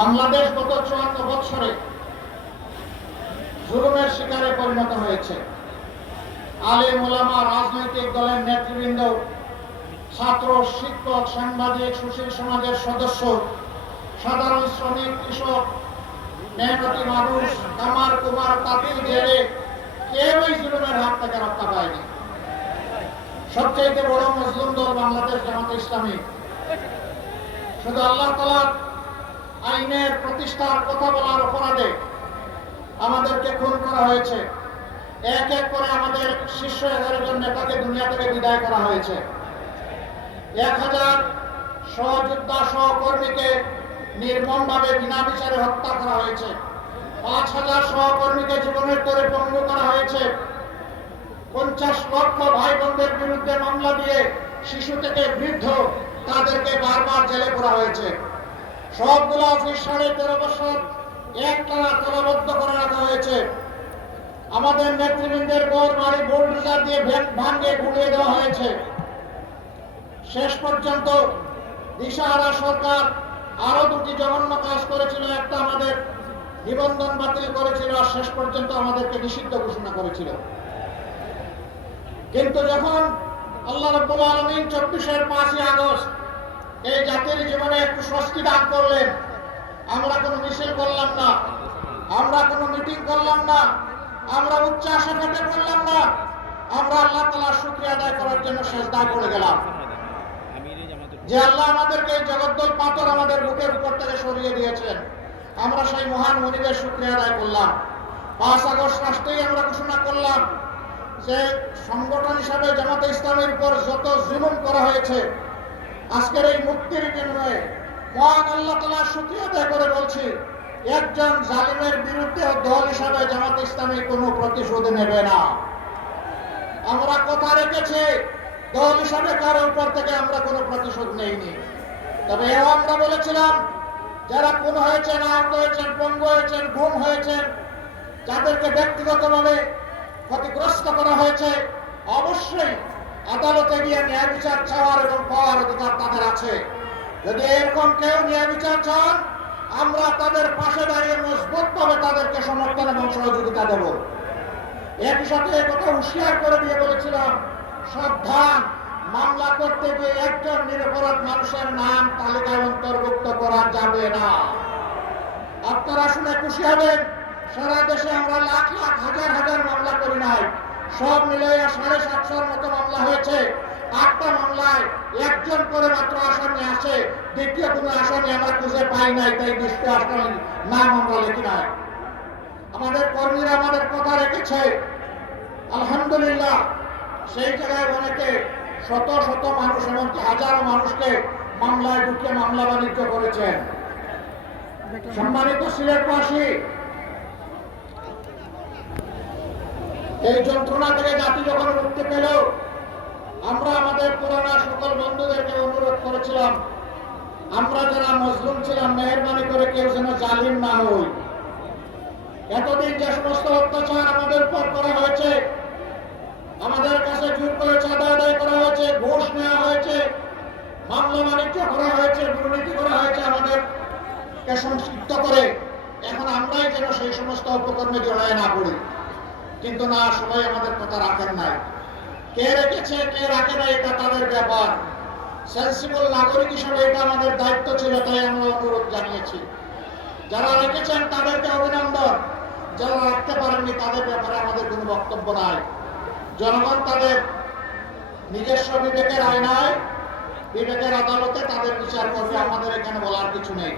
বাংলাদেশ গত 54 বছরে জুলুমের শিকারে পরিণত হয়েছে। আলেম ওলামা, রাজনৈতিক দলের নেতৃবৃন্দ, ছাত্র, শিক্ষক, সাংবাদিক, সুশীল সমাজের সদস্য, সাধারণ শ্রমিক, কৃষক, মেহনতি মানুষ, কামার কুমার, তাঁতি, জেলে কেউই জুলুমের হাত থেকে রক্ষা পায়নি। সবচেয়ে বড় মুসলিম দল বাংলাদেশ জামাতে ইসলামী। শুধু আল্লাহ তাআলার আইনের প্রতিষ্ঠার কথা বলার অপরাধে আমাদেরকে খুন করা হয়েছে। এক এক করে আমাদের শীর্ষ 11 জন নেতাকে দুনিয়া থেকে বিদায় করা হয়েছে। 1000 সহযোদ্ধা সহকর্মীকে নির্মমভাবে বিনা বিচারে হত্যা করা হয়েছে। 5000 সহকর্মীকে জীবনের তরে পঙ্গু করা হয়েছে। 50 লক্ষ ভাই বোনদের বিরুদ্ধে মামলা দিয়ে শিশু থেকে বৃদ্ধ তাদেরকে বারবার জেলে পোড়া হয়েছে। সবগুলো অফিস 13.5 বছর একটানা তালাবদ্ধ করে রাখা হয়েছে। আমাদের নেতৃবৃন্দের ঘর বাড়ি বুলডোজার দিয়ে ভাঙিয়ে গুড়িয়ে দেওয়া হয়েছে। শেষ পর্যন্ত দিশাহারা সরকার আরো 2টি জঘন্য কাজ করেছিল। একটা আমাদের নিবন্ধন বাতিল করেছিল, আর শেষ পর্যন্ত আমাদেরকে নিষিদ্ধ ঘোষণা করেছিল। কিন্তু যখন আল্লাহ রাব্বুল আলামিন 24-এর 5ই আগস্ট এই জাতির জীবনে একটু স্বস্তি দান করলেন, আমরা কোনো মিছিল করলাম না, আমরা কোনো মিটিং করলাম না, আমরা উচ্চাসা পেতে করলাম না, আমরা আল্লাহ তাআলার শুকরিয়া আদায় করার জন্য সেজদায় পড়ে গেলাম যে আল্লাহ আমাদেরকে এই জগদ্দল পাথর আমাদের বুকের উপর থেকে সরিয়ে দিয়েছেন। আমরা সেই মহান মুনিবের শুকরিয়া আদায় করলাম। 5 আগস্ট রাষ্ট্রেই আমরা ঘোষণা করলাম যে সংগঠন হিসাবে জামাতে ইসলামের উপর যত জুলুম করা হয়েছে, আজকের এই মুক্তির বিনিময়ে মহান আল্লাহ তাআলার শুকরিয়া আদায় করে বলছি, একজন জালিমের বিরুদ্ধে দল হিসাবে জামাতে ইসলামী কোনো প্রতিশোধ নেবে না। আমরা কথা রেখেছি, দল হিসাবে কারোর উপর থেকে আমরা কোনো প্রতিশোধ নেইনি। তবে এও আমরা বলেছিলাম, যারা খুন হয়েছেন, আহত হয়েছেন, পঙ্গু হয়েছেন, গুম হয়েছেন, যাদেরকে ব্যক্তিগতভাবে ক্ষতিগ্রস্ত করা হয়েছে, অবশ্যই আদালতে গিয়ে ন্যায় বিচার চাওয়ার এবং পাওয়ার অধিকার তাদের আছে। যদি এরকম কেউ ন্যায় বিচার চান, আমরা তাদের পাশে দাঁড়িয়ে মজবুতভাবে তাদেরকে সমর্থন এবং সহযোগিতা দেব। একই সাথে কথা হুঁশিয়ার করে দিয়ে বলেছিলাম, সাবধান, মামলা করতে গিয়ে একজন নিরপরাধ মানুষের নাম তালিকায় অন্তর্ভুক্ত করা যাবে না। আপনারা শুনে খুশি হবেন, সারা দেশে আমরা লাখ লাখ হাজার হাজার মামলা করি নাই, সব মিলে 750-র মতো মামলা হয়েছে। 8টা মামলায় একজন করে মাত্র আসামি আছে, দ্বিতীয় কোনো আসামি আমরা খুঁজে পাই নাই, তাই 20টা আসামির নাম আমরা লিখি নাই। আমাদের কর্মীরা আমাদের কথা রেখেছে, আলহামদুলিল্লাহ। সেই জায়গায় অনেকে শত শত মানুষ, এমনকি হাজারো মানুষকে মামলায় ঢুকিয়ে মামলা বাণিজ্য করেছেন। সম্মানিত সিলেটবাসী, এই যন্ত্রণা থেকে জাতি যখন মুক্তি পেল, আমরা আমাদের পুরানা সকল বন্ধুদেরকে অনুরোধ করেছিলাম, আমরা যারা মজলুম ছিলাম, মেহেরবানি করে কেউ যেন জালিম না হই। এতদিন যে সমস্ত অত্যাচার আমাদের উপর করা হয়েছে, আমাদের কাছে জোর করে চাঁদা আদায় করা হয়েছে, ঘুষ নেওয়া হয়েছে, মামলা বাণিজ্য করা হয়েছে, দুর্নীতি করা হয়েছে, আমাদেরকে সংক্ষিপ্ত করে এখন আমরাই যেন সেই সমস্ত অপকর্মে জড়ায় না পড়ি। কিন্তু না, সবাই আমাদের কথা রাখেন নাই। কে রেখেছে, কে রাখে না, এটা তাদের ব্যাপার। সেন্সিবল নাগরিক হিসেবে এটা আমাদের দায়িত্ব ছিল, তাই আমরা অনুরোধ জানিয়েছি। যারা রেখেছেন তাদেরকে অভিনন্দন, যারা রাখতে পারেননি তাদের ব্যাপারে আমাদের কোনো বক্তব্য নাই। জনগণ তাদের নিজস্ব বিবেকের আয়নায়, বিবেকের আদালতে তাদের বিচার করবে, আমাদের এখানে বলার কিছু নেই।